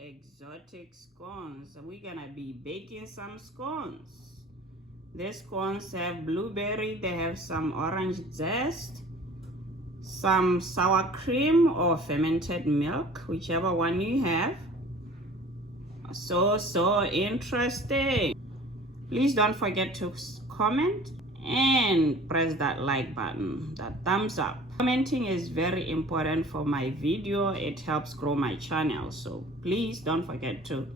exotic scones. We're gonna be baking some scones. These scones have blueberry, they have some orange zest, some sour cream or fermented milk, whichever one you have. So interesting. Please don't forget to comment and press that like button, that thumbs up. Commenting is very important for my video. It helps grow my channel, so please don't forget to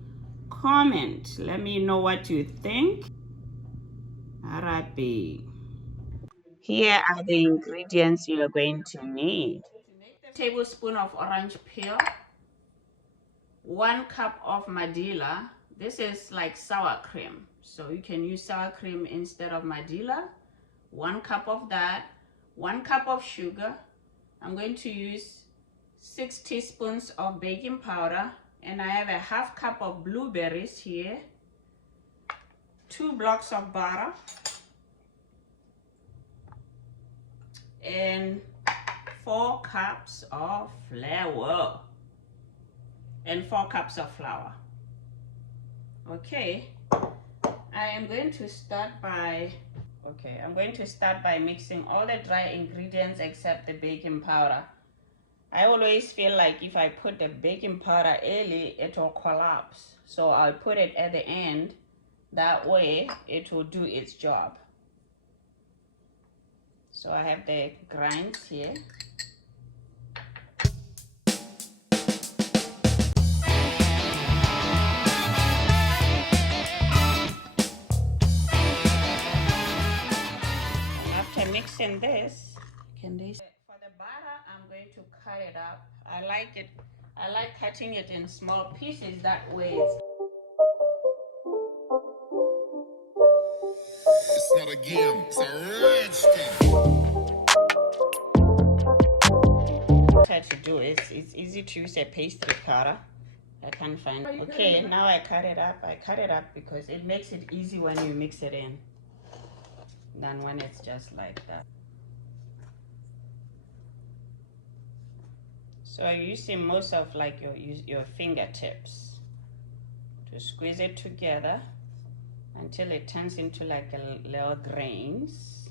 comment. Let me know what you think. Alright, here are the ingredients you are going to need. A tablespoon of orange peel, 1 cup of madila. This is like sour cream, so you can use sour cream instead of madila. 1 cup of that, 1 cup of sugar. I'm going to use 6 teaspoons of baking powder, and I have a half cup of blueberries here, 2 blocks of butter, and 4 cups of flour, and 4 cups of flour. Okay, I'm going to start by mixing all the dry ingredients except the baking powder. I always feel like if I put the baking powder early, it will collapse. So I'll put it at the end. That way it will do its job. So I have the grinds here. After mixing this, for the butter, I'm going to cut it up. I like cutting it in small pieces, that way it's not a game, it's a rich thing. To do it, it's easy to use a pastry cutter. I can't find it. Okay, now I cut it up because it makes it easy when you mix it in than when it's just like that. So you're using most of like your fingertips to squeeze it together until it turns into like a little grains.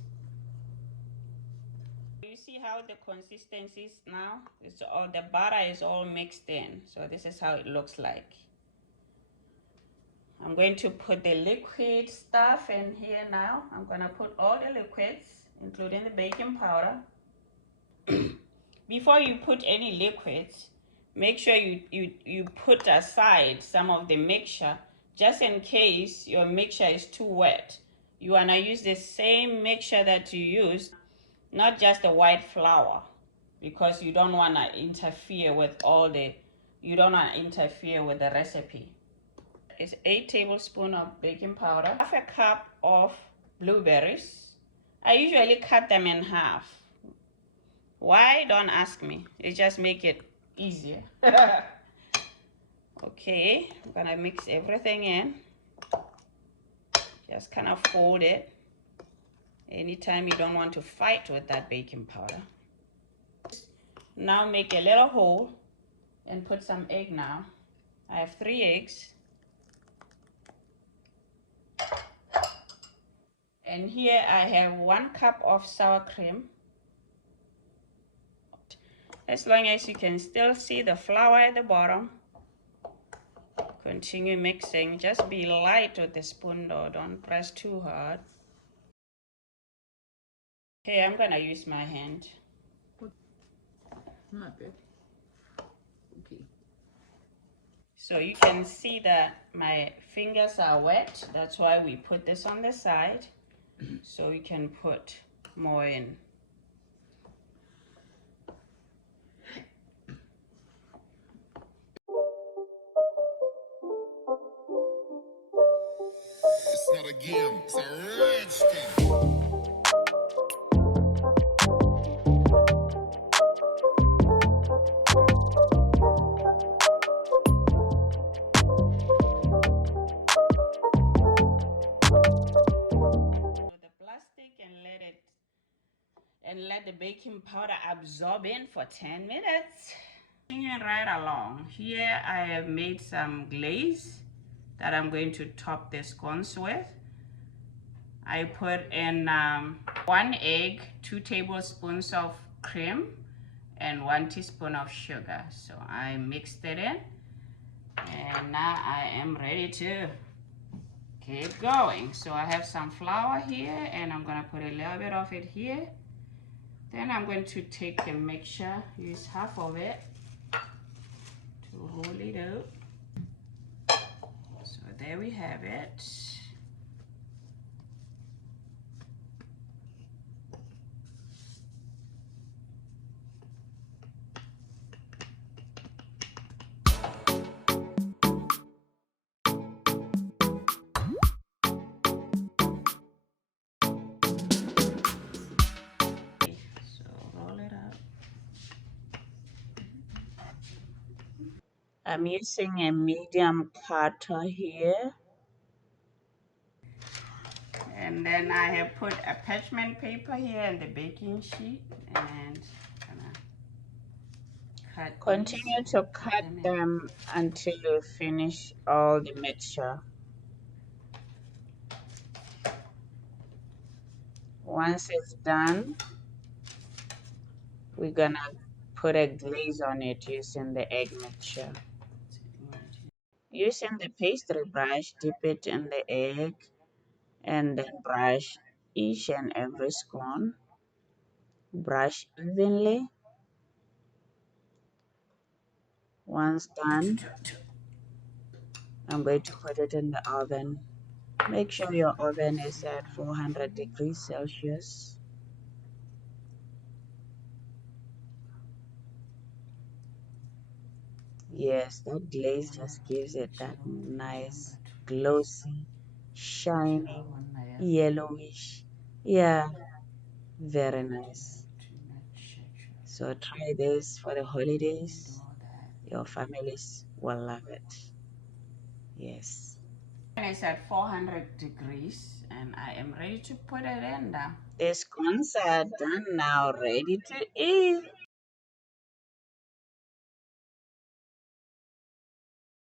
You see how the consistency is now? It's all, the butter is all mixed in. So this is how it looks like. I'm going to put the liquid stuff in here now. I'm gonna put all the liquids, including the baking powder. Before you put any liquids, make sure you put aside some of the mixture, just in case your mixture is too wet. You wanna use the same mixture that you used, not just the white flour, because you don't wanna interfere with the recipe. It's 8 tablespoons of baking powder, half a cup of blueberries. I usually cut them in half. Why? Don't ask me. It just make it easier. Okay, I'm gonna mix everything in. Just kind of fold it. Anytime you don't want to fight with that baking powder. Now make a little hole and put some egg now. I have 3 eggs. And here I have 1 cup of sour cream. As long as you can still see the flour at the bottom, continue mixing. Just be light with the spoon though, don't press too hard. Okay, I'm gonna use my hand. Not bad. Okay. So you can see that my fingers are wet. That's why we put this on the side, so we can put more in. It's not a game, it's a rich thing. The plastic and let the baking powder absorb in for 10 minutes. Moving right along. Here I have made some glaze that I'm going to top the scones with. I put in 1 egg, 2 tablespoons of cream, and 1 teaspoon of sugar. So I mixed it in, and now I am ready to keep going. So I have some flour here, and I'm gonna put a little bit of it here. Then I'm going to take the mixture, use half of it to roll it out. So there we have it. So roll it up. I'm using a medium cutter here. And then I have put a parchment paper here and the baking sheet, and gonna cut. Continue to cut them until you finish all the mixture. Once it's done, we're gonna put a glaze on it using the egg mixture. Using the pastry brush, dip it in the egg and then brush each and every scone. Brush evenly. Once done, I'm going to put it in the oven. Make sure your oven is at 400 degrees Celsius. Yes, that glaze just gives it that nice, glossy, shining, yellowish. Yeah, very nice. So try this for the holidays. Your families will love it. Yes. It's at 400 degrees and I am ready to put it in now. The scones are done now, ready to eat.